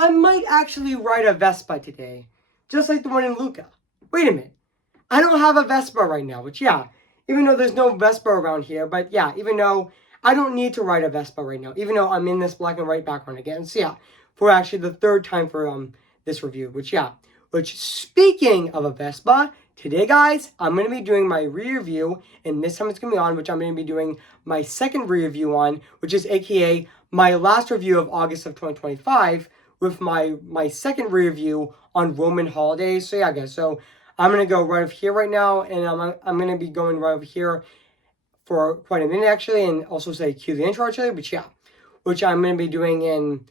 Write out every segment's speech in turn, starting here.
I might actually ride a Vespa today, just like the one in Luca. Wait a minute. I don't have a Vespa right now, which yeah, even though there's no Vespa around here, but yeah, even though I don't need to ride a Vespa right now, even though I'm in this black and white background again. So yeah, for actually the third time for this review, which speaking of a Vespa, today guys, I'm going to be doing my re-review, and this time it's going to be on, which I'm going to be doing my second re-review on, which is aka my last review of August of 2025, with my second re-review on Roman holidays. So yeah guys, so I'm going to go right over here right now, and I'm going to be going right over here for quite a minute actually, and also say cue the intro actually, but yeah, which I'm going to be doing in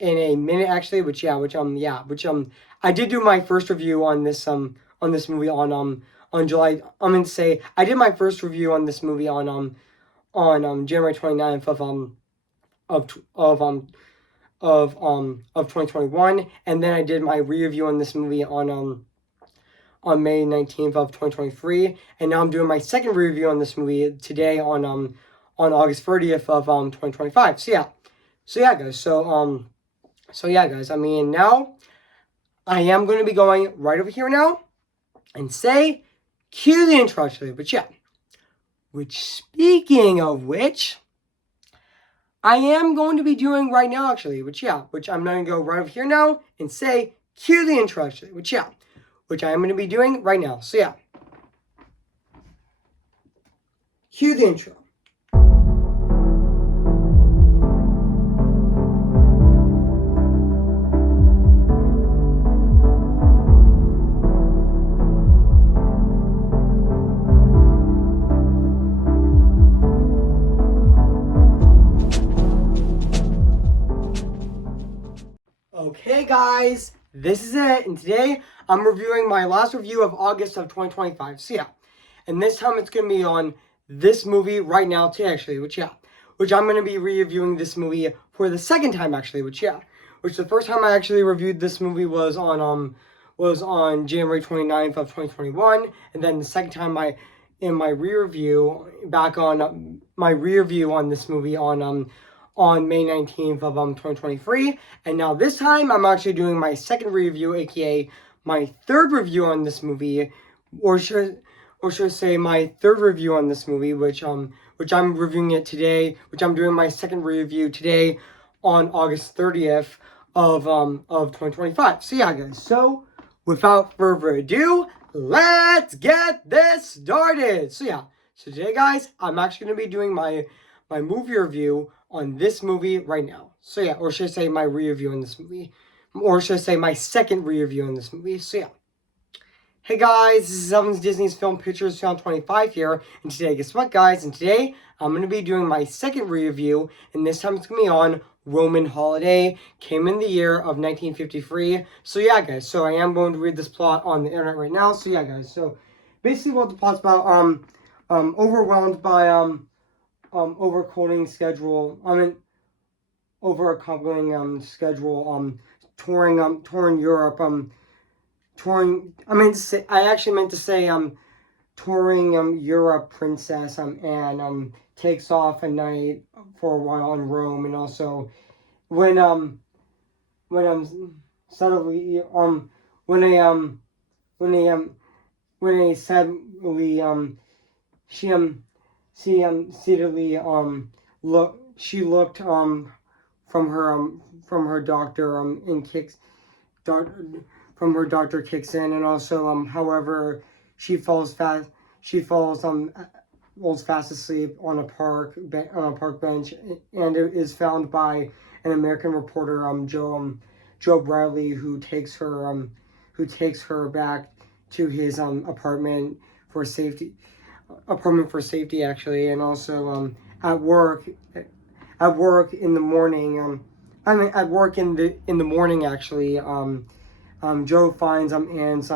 a minute actually, which I did do my first review on this movie on July. I'm going to say I did my first review on this movie on January 29th of 2021, and then I did my re-review on this movie on May 19th of 2023, and now I'm doing my second review on this movie today on August 30th of 2025. So yeah guys, I mean, now I am going to be going right over here now and say cue the intro actually, but yeah, which speaking of which, I am going to be doing right now actually, which I'm going to go right over here now and say cue the intro actually, which I am going to be doing right now. So yeah, cue the intro. Okay guys, this is it, and today I'm reviewing my last review of August of 2025. So yeah, and this time it's going to be on this movie right now today actually, which I'm going to be reviewing this movie for the second time actually, which the first time I actually reviewed this movie was on January 29th of 2021, and then the second time in my re-review back on my re-review on this movie on May 19th of 2023, and now this time I'm actually doing my second review, aka my third review on this movie, or should I say my third review on this movie, which I'm reviewing it today, which I'm doing my second review today on August 30th of 2025. So yeah guys, so without further ado, let's get this started. So today guys, I'm actually going to be doing my movie review on this movie right now. So yeah, or should I say my re-review on this movie, or should I say my second re-review on this movie. So yeah, hey guys, this is Evan's Disney's Film Pictures Channel 25 here, and today, guess what guys, and today I'm going to be doing my second re-review, and this time it's going to be on Roman Holiday, came in the year of 1953. So yeah guys, so I am going to read this plot on the internet right now. So yeah guys, so basically what the plot's about, overwhelmed by overcoding schedule, overcoupling schedule, touring Europe, I actually meant to say touring Europe princess, and takes off a night for a while in Rome, and also when suddenly when a suddenly she looked from her doctor and doctor kicks in, and also however rolls fast asleep on a park bench, and it is found by an American reporter, Joe Bradley, who takes her back to his apartment for safety actually, and also at work in the morning, actually, Joe finds Anne's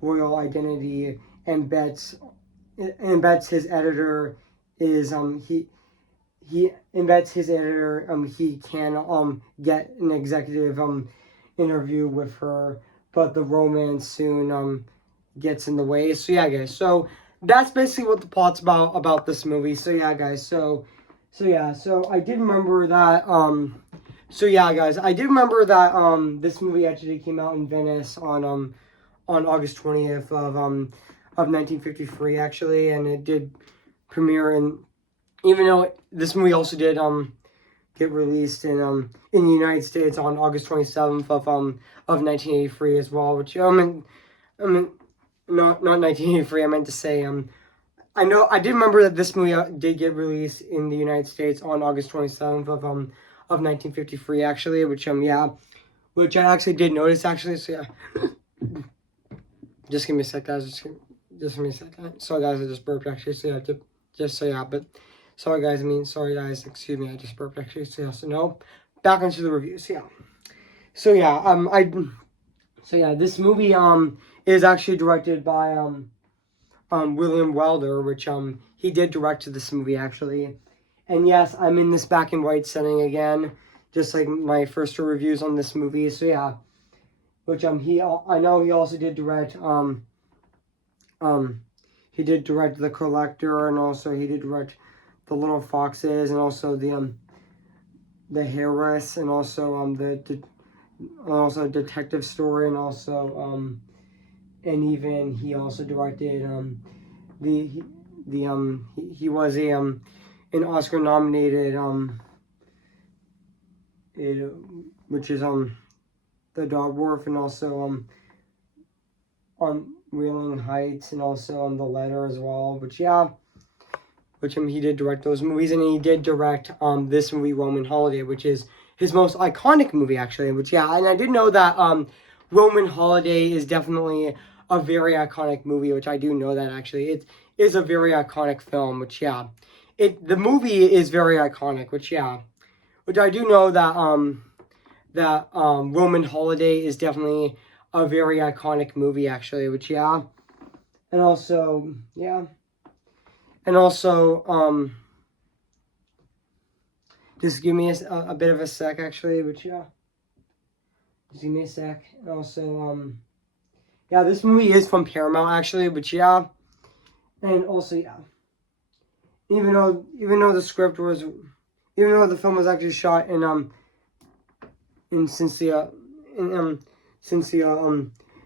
royal identity, and bets his editor is he can get an executive interview with her, but the romance soon gets in the way. So yeah guys, so that's basically what the plot's about this movie. So yeah guys, so I did remember that So yeah, guys, I do remember that this movie actually came out in Venice on August 20th of 1953 actually, and it did premiere. And even though this movie also did get released in the United States on August 27th of 1983 as well, which I mean not 1983, I meant to say I know I did remember that this movie did get released in the United States on August 27th of 1953 actually, which yeah, which I actually did notice actually. So yeah, just give me a sec, guys. Just give me a second. Sorry, guys, I just burped actually. So yeah, just so yeah, but sorry, guys. Sorry, guys. Excuse me, I just burped actually. So yeah, so no, back into the review. So yeah, so yeah, so yeah, this movie is actually directed by William Wilder, which he did direct this movie actually. And yes, I'm in this black and white setting again, just like my first two reviews on this movie. So yeah, which I know he also did direct he did direct The Collector, and also he did direct The Little Foxes, and also the Heiress, and also also Detective Story, and also and even he also directed he was an Oscar nominated which is The Dog Wolf, and also Wheeling Heights, and also The Letter as well. Which yeah, which he did direct those movies, and he did direct this movie Roman Holiday, which is his most iconic movie actually. Which yeah, and I did know that Roman Holiday is definitely a very iconic movie, which I do know that actually it is a very iconic film. Which yeah, the movie is very iconic. Which yeah, which I do know that Roman Holiday is definitely a very iconic movie actually. Which yeah, and also yeah, and also just give me a bit of a sec actually. Which yeah, just give me a sec. And also yeah, this movie is from Paramount actually. Which yeah, and also yeah, even though the script was, even though the film was actually shot in Cincia,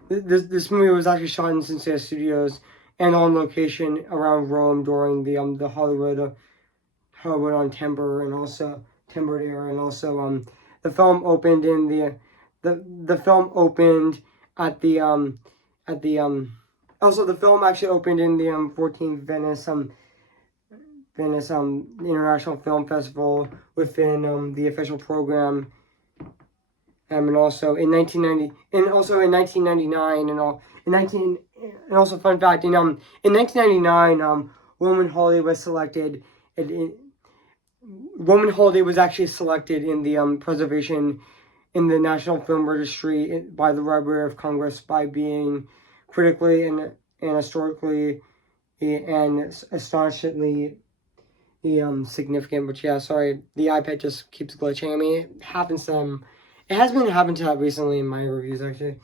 this movie was actually shot in Cincia Studios and on location around Rome during the Hollywood on Timber, and also Timbered era, and also the film opened in the film opened at the also the film actually opened in the 14th Venice International Film Festival within the official program, and also in 1990, and also in 1999, and all in 19, and also fun fact in 1999, Roman Holiday was selected. Roman Holiday was actually selected in the preservation in the National Film Registry by the Library of Congress by being critically and historically and astonishingly significant. Which yeah, sorry, the iPad just keeps glitching. I mean, it happens it has been happening to that recently in my reviews actually,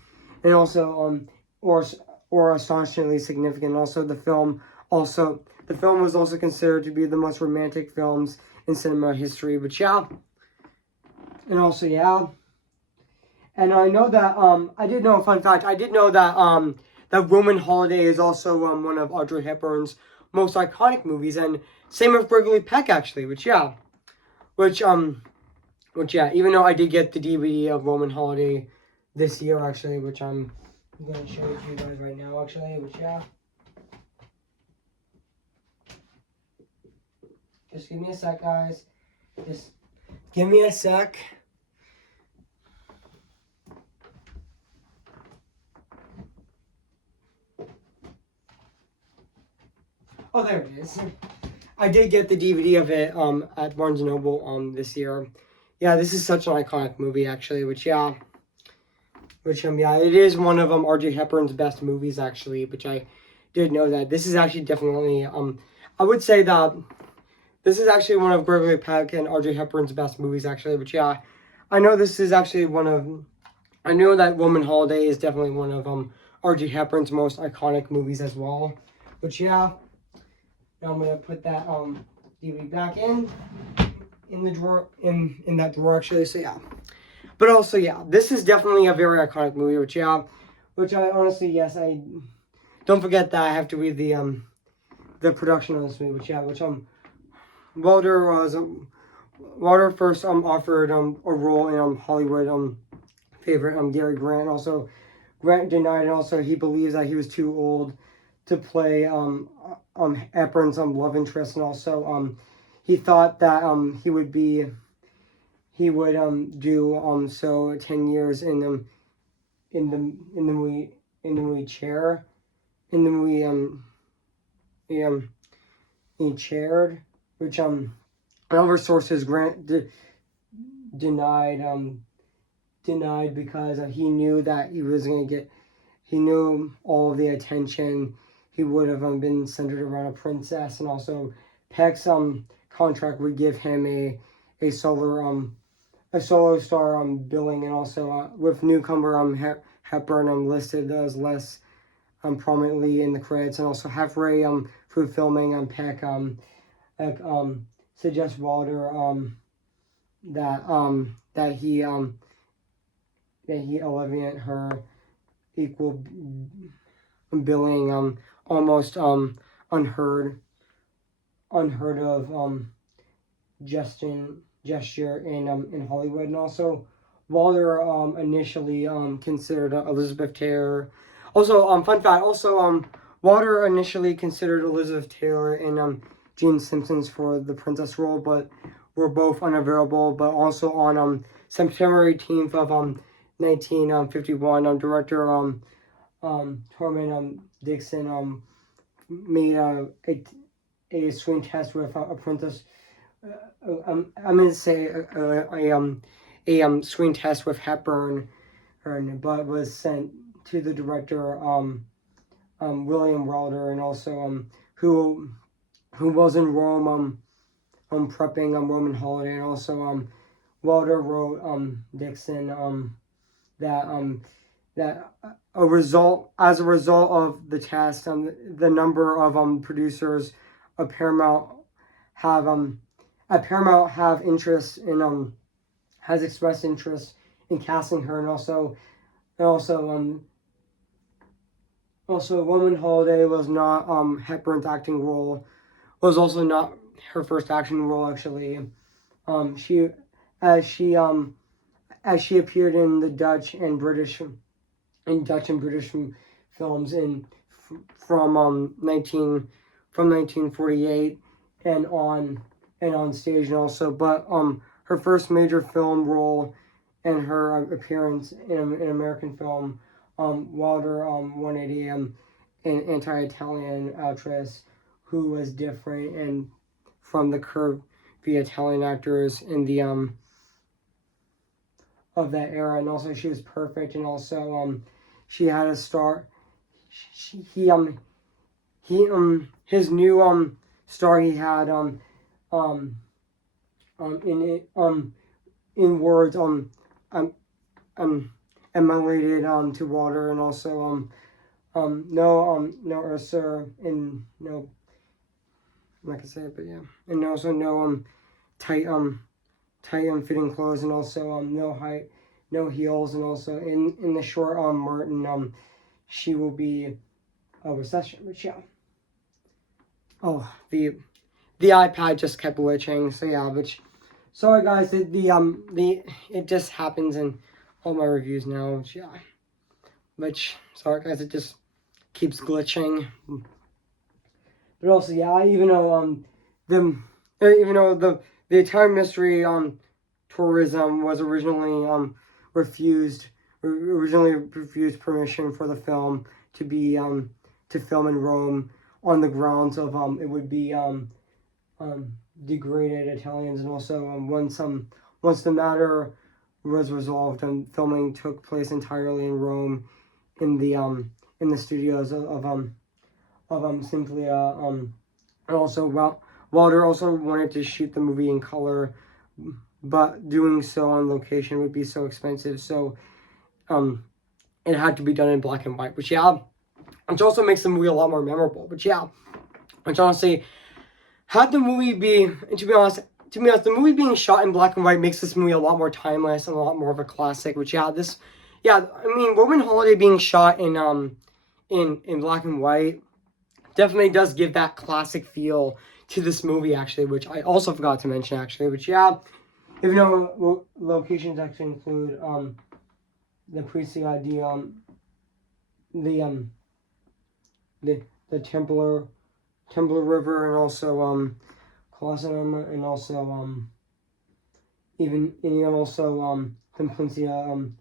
and also or astonishingly significant. Also, the film was also considered to be the most romantic films in cinema history. Which yeah, and also yeah, and I know that I did know a fun fact. I did know that that Roman Holiday is also one of Audrey Hepburn's most iconic movies, and same with Gregory Peck actually. Which yeah, which yeah, even though I did get the DVD of Roman Holiday this year actually, which I'm gonna show it to you guys right now actually. Which yeah, just give me a sec, guys. Just give me a sec. Oh, there it is. I did get the DVD of it at Barnes & Noble this year. Yeah, this is such an iconic movie actually, which yeah, yeah, it is one of Audrey Hepburn's best movies actually, which I did know that. This is actually definitely I would say that this is actually one of Gregory Peck and Audrey Hepburn's best movies actually, which yeah, I know this is actually I know that Roman Holiday is definitely one of Audrey Hepburn's most iconic movies as well, which yeah. Now I'm gonna put that DVD back in. in the drawer, in that drawer actually. So yeah, but also yeah, this is definitely a very iconic movie. Which I honestly, yes, I don't forget that I have to read the production of this movie. Which Walter was Walter first offered a role in Hollywood favorite Gary Grant. Also, Grant denied, and also he believes that he was too old to play Hepburn's love interest, and also he thought that he would do so 10 years in the movie Chair, in the movie in Chaired, which other sources Grant denied because he knew that he was going to get, he knew all of the attention he would have been centered around a princess, and also Peck's contract would give him a solo star billing, and also with newcomer Hepburn listed as less prominently in the credits, and also halfway through filming Peck suggests Walter that he alleviate her equal billing, almost unheard of gesture in Hollywood. And also Walter initially considered Elizabeth Taylor. Also fun fact, also Walter initially considered Elizabeth Taylor and Gene Simpsons for the princess role, but were both unavailable. But also on September 18th of 1951, director Tormund Dixon made a screen test with a princess. I'm gonna say a screen test with Hepburn, but was sent to the director William Wilder, and also who was in Rome prepping Roman holiday, and also Wilder wrote Dixon that as a result of the test, the number of producers of Paramount have interest in has expressed interest in casting her, and also Roman Holiday was not Hepburn's acting role, was also not her first acting role actually. She as she appeared in the Dutch and British films from 1948 and on stage, and also, but her first major film role and her appearance in an American film, Wilder wanted an anti-Italian actress who was different and from the curvy Italian actors in the of that era, and also she was perfect, and also she had a star. His new star he had in words emulated to water, and also no Ursa, and no, I'm not gonna say it, but yeah, and also no tight fitting clothes, and also no height, no heels, and also in the short Martin she will be a recession, but yeah. Oh, the iPad just kept glitching, so yeah, which, sorry guys, it just happens in all my reviews now, which yeah, which, sorry guys, it just keeps glitching. But also yeah, even though the Italian mystery tourism was originally refused permission for the film to be to film in Rome on the grounds of it would be degraded Italians, and also once the matter was resolved, filming took place entirely in Rome in the studios of Simplia, and also Walter also wanted to shoot the movie in color, but doing so on location would be so expensive, so it had to be done in black and white, which also makes the movie a lot more memorable. But yeah, which honestly, had the movie be, and to be honest, to be honest, the movie being shot in black and white makes this movie a lot more timeless and a lot more of a classic. Which I mean, Roman Holiday being shot in black and white definitely does give that classic feel to this movie, actually, which I also forgot to mention, actually. Which even though locations actually include the priestly idea, the Templar River, and also Colosseum, and also even Templincia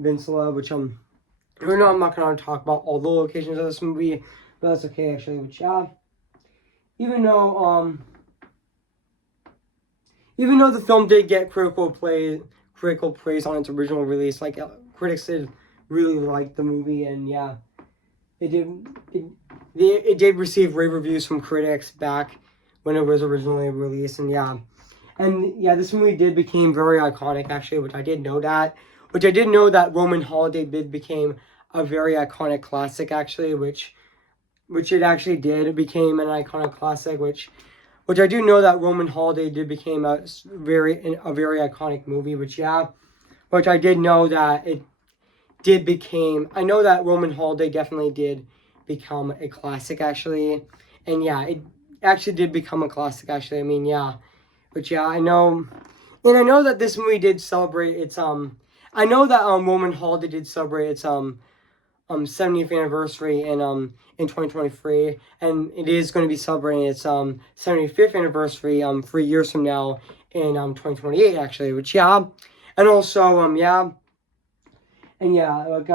Vincula, which I know I'm not gonna talk about all the locations of this movie, but that's okay, actually. Which even though the film did get critical praise on its original release, like critics did really like the movie, and it did receive rave reviews from critics back when it was originally released, and this movie did became very iconic, actually, which I did know that Roman Holiday did became a very iconic classic, actually, which it actually did. It became an iconic classic, which I do know that Roman Holiday did became a very iconic movie, which I did know that it did became. I know that Roman Holiday definitely did become a classic, actually, and it actually did become a classic, actually. I mean, but I know, and I know that this movie did celebrate its I know that Roman Holiday did celebrate its 70th anniversary in 2023, and it is going to be celebrating its 75th anniversary 3 years from now in 2028, actually. Which and also like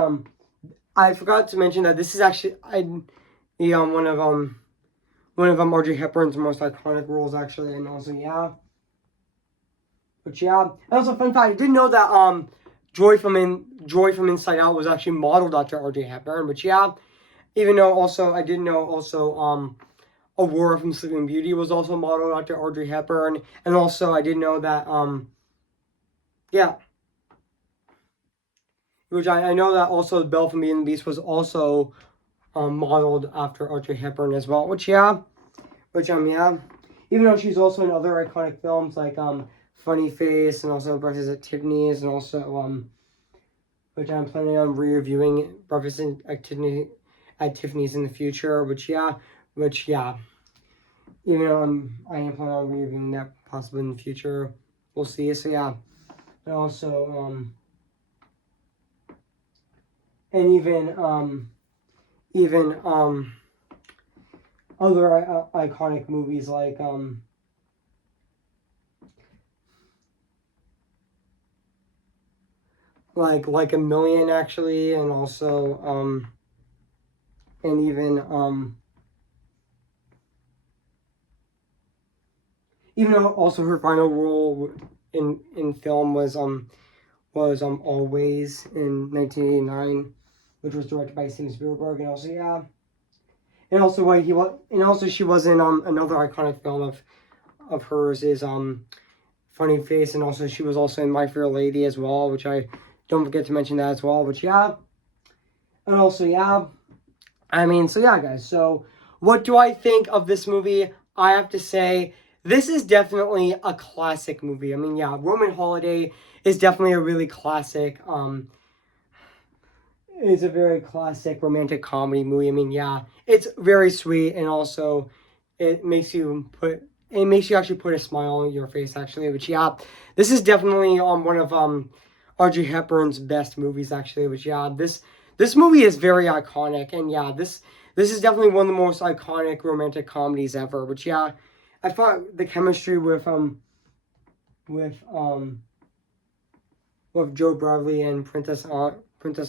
I forgot to mention that this is actually one of Audrey Hepburn's most iconic roles, actually, and also but and also fun fact, I didn't know that Joy from Inside Out was actually modeled after Audrey Hepburn, but even though also I didn't know also Aurora from Sleeping Beauty was also modeled after Audrey Hepburn, and also I didn't know that which I know that also Belle from Beauty and the Beast was also modeled after Audrey Hepburn as well, which even though she's also in other iconic films like Funny Face and also Breakfast at Tiffany's, and also which I'm planning on re-reviewing Breakfast at Tiffany's in the future, which even though I am planning on re-reviewing that possibly in the future, we'll see. So and also and even other iconic movies like like A Million, actually, and also and even though also her final role in film was Always in 1989, which was directed by Steven Spielberg, and also and also she was in another iconic film of hers is Funny Face, and also she was also in My Fair Lady as well, which I don't forget to mention that as well, which and also I mean, so guys, so what do I think of this movie? I have to say, this is definitely a classic movie. I mean, Roman Holiday is definitely a really classic, it's a very classic romantic comedy movie. I mean, it's very sweet, and also it makes you actually put a smile on your face, actually, which this is definitely one of Audrey Hepburn's best movies, actually, which this movie is very iconic, and this is definitely one of the most iconic romantic comedies ever, which I thought the chemistry with Joe Bradley and Princess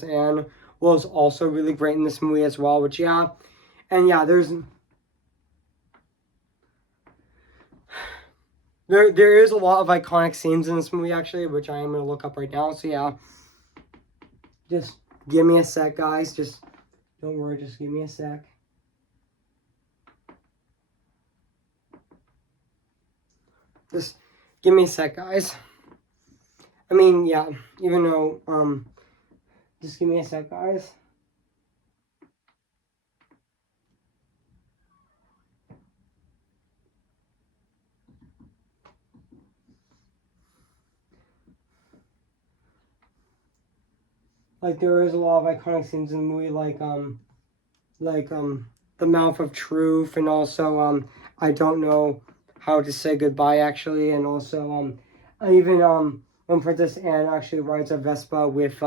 Anne was also really great in this movie as well, which and there is a lot of iconic scenes in this movie, actually, which I am going to look up right now. So just give me a sec, guys. Just don't worry, just give me a sec. Just give me a sec, guys. I mean, even though just give me a sec, guys. like there is a lot of iconic scenes in the movie, like the mouth of truth, and also I don't know how to say goodbye actually, and also even when Princess Anne actually rides a Vespa with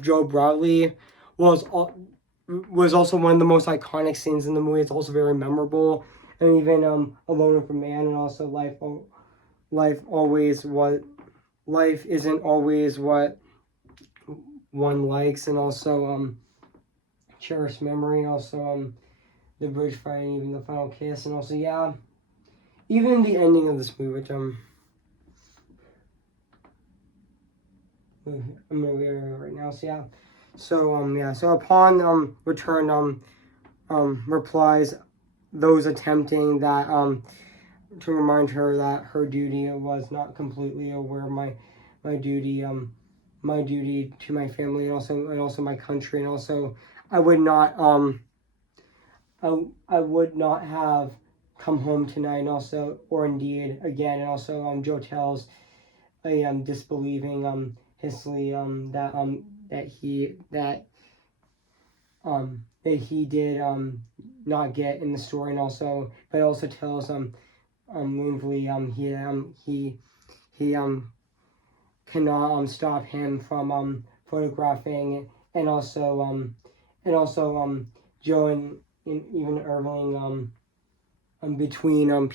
Joe Bradley was was also one of the most iconic scenes in the movie. It's also very memorable, and even Alone with a Man, and also life isn't always what one likes, and also cherished memory, and also the bridge fight, and even the final kiss, and also yeah, even the ending of this movie, which I'm gonna read it right now. So yeah, so upon return replies those attempting that to remind her that her duty was not completely aware of my duty my duty to my family, and also my country, and also I would not I would not have come home tonight, and also or indeed again, and also Joe tells a disbelieving Hisley that he did not get in the story, and also but also tells Winfrey he cannot stop him from photographing, and also Joe and even Irving between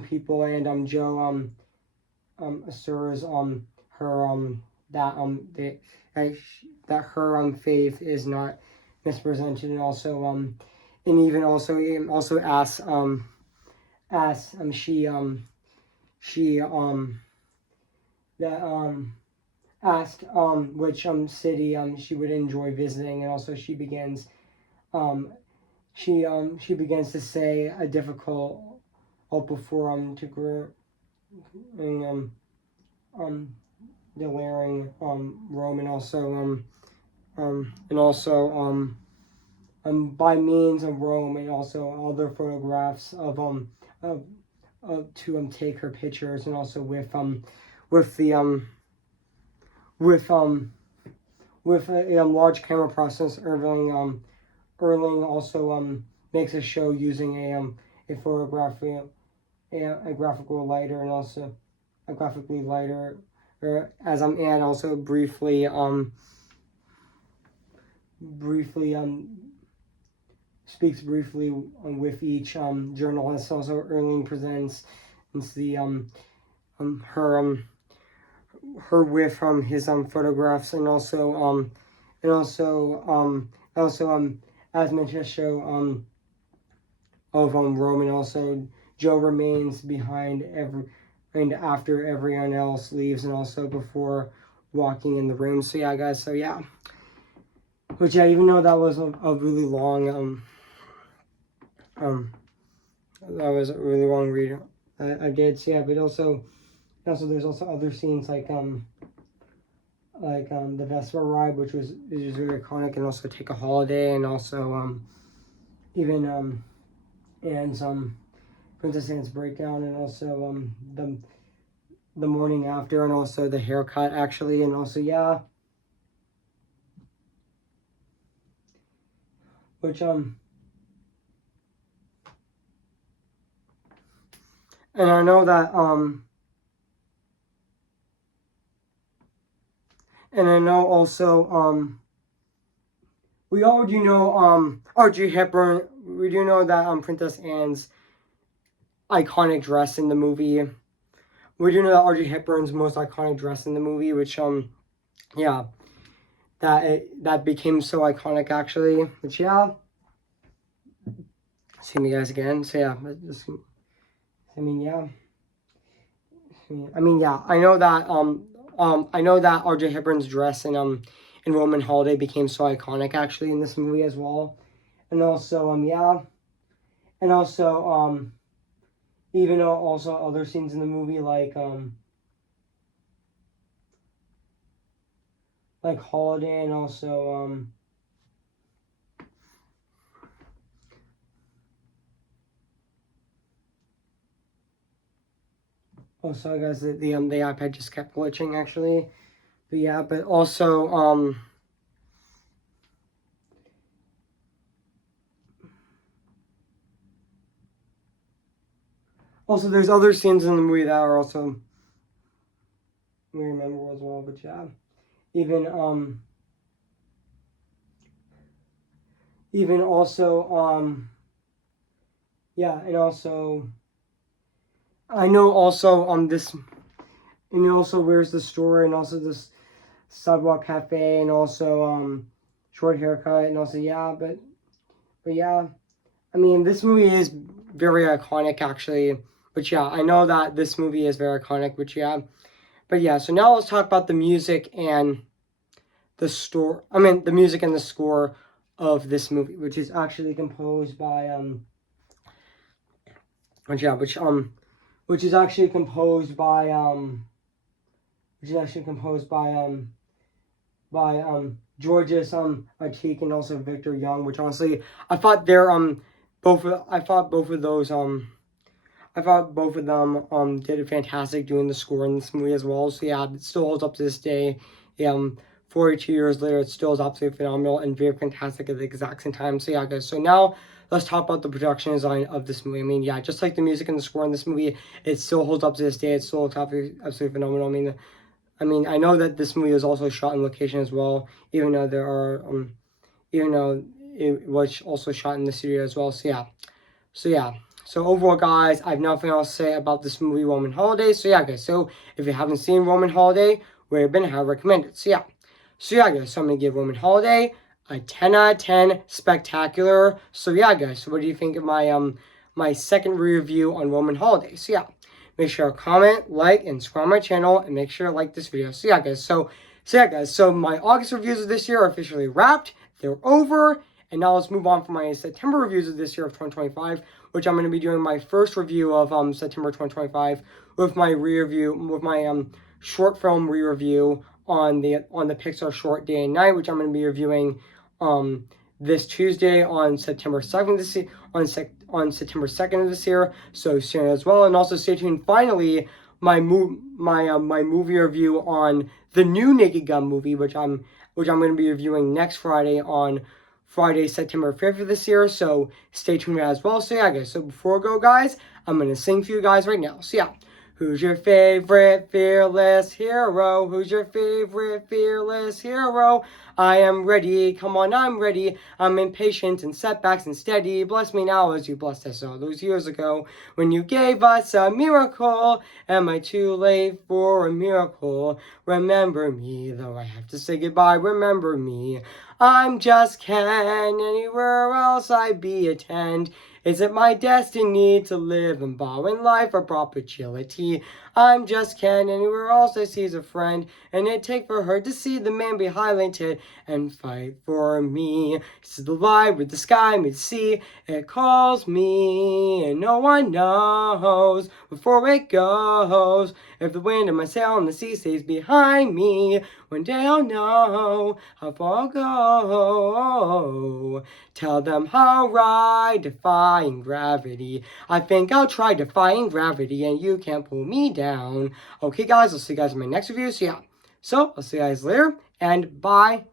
people and Joe assures her that her faith is not misrepresented, and also and even also asks she that asked which city she would enjoy visiting, and also um she begins to say a difficult before to grow and declaring Rome, and also by means of Rome, and also other photographs of to take her pictures, and also with the with a large camera process. Erling also makes a show using a photography a graphical lighter, and also a graphically lighter, as and also briefly speaks briefly with each journalist. Also Erling presents the her with his photographs, and also as mentioned, show of Rome, and also Joe remains behind and after everyone else leaves, and also before walking in the room. So yeah, guys. So yeah, which yeah, even though that was a really long that was a really long read, I did. So yeah, but also there's also other scenes like the Vespa ride, which is very iconic, and also Take a Holiday, and also even Anne's Princess Anne's breakdown, and also the morning after, and also the haircut actually, and also yeah, which and I know that and I know also we all do know Audrey Hepburn. We do know that Princess Anne's iconic dress in the movie. We do know that Audrey Hepburn's most iconic dress in the movie, which yeah, that became so iconic actually. Which yeah, see you guys again. So yeah, I mean yeah, I know that Audrey Hepburn's dress in Roman Holiday became so iconic actually in this movie as well, and also yeah, and also even also other scenes in the movie like Holiday, and also Oh, sorry guys, the iPad just kept glitching actually. But yeah, but also there's other scenes in the movie that are also very memorable as well. But yeah, even also yeah, and also I know also this, and also Where's the Store, and also this Sidewalk Cafe, and also Short Haircut, and also yeah, but yeah, I mean this movie is very iconic actually. But yeah, I know that this movie is very iconic. But yeah, so now let's talk about the music and the music and the score of this movie, which is actually composed by which is actually composed by Georges Artigue and also Victor Young, which honestly I thought I thought both of them did a fantastic doing the score in this movie as well. So yeah, it still holds up to this day. 42 years later, it still is absolutely phenomenal and very fantastic at the exact same time. So yeah, guys. So now let's talk about the production design of this movie. I mean, yeah, just like the music and the score in this movie, it still holds up to this day. It's still absolutely phenomenal. I mean, I know that this movie was also shot in location as well, even though it was also shot in the studio as well. So yeah. So overall, guys, I have nothing else to say about this movie, Roman Holiday. So yeah, guys. So if you haven't seen Roman Holiday, we're gonna have recommended. So yeah. So yeah, guys. So I'm gonna give Roman Holiday a 10 out of 10, spectacular. So yeah, guys. So what do you think of my second review on Roman Holiday? So yeah, make sure to comment, like, and subscribe my channel, and make sure to like this video. So yeah, guys. So yeah, guys. So my August reviews of this year are officially wrapped. They're over. And now let's move on for my September reviews of this year of 2025, which I'm going to be doing my first review of September 2025 with my short film re-review on the Pixar short Day and Night, which I'm going to be reviewing this Tuesday on September 2nd this year, on September 2nd of this year. So soon as well, and also stay tuned. Finally, my movie review on the new Naked Gun movie, which I'm going to be reviewing next Friday on Friday, September 5th of this year, so stay tuned as well. So yeah, guys, so before I go, guys, I'm going to sing for you guys right now. So yeah, who's your favorite fearless hero? Who's your favorite fearless hero? I am ready, come on, I'm ready. I'm impatient and setbacks and steady. Bless me now as you blessed us all those years ago when you gave us a miracle. Am I too late for a miracle? Remember me, though I have to say goodbye, remember me. I'm just Ken, anywhere else I be attend. Is it my destiny to live and bow in life or perpetuity? I'm just Ken, anywhere else I see's a friend, and it take for her to see the man be highlighted and fight for me. This is the light with the sky meets the sea, it calls me, and no one knows before it goes. If the wind in my sail and the sea stays behind me, one day I'll know how far I'll go. Tell them how I defying gravity. I think I'll try defying gravity and you can't pull me down. Okay, guys, I'll see you guys in my next review. So yeah, I'll see you guys later, and bye.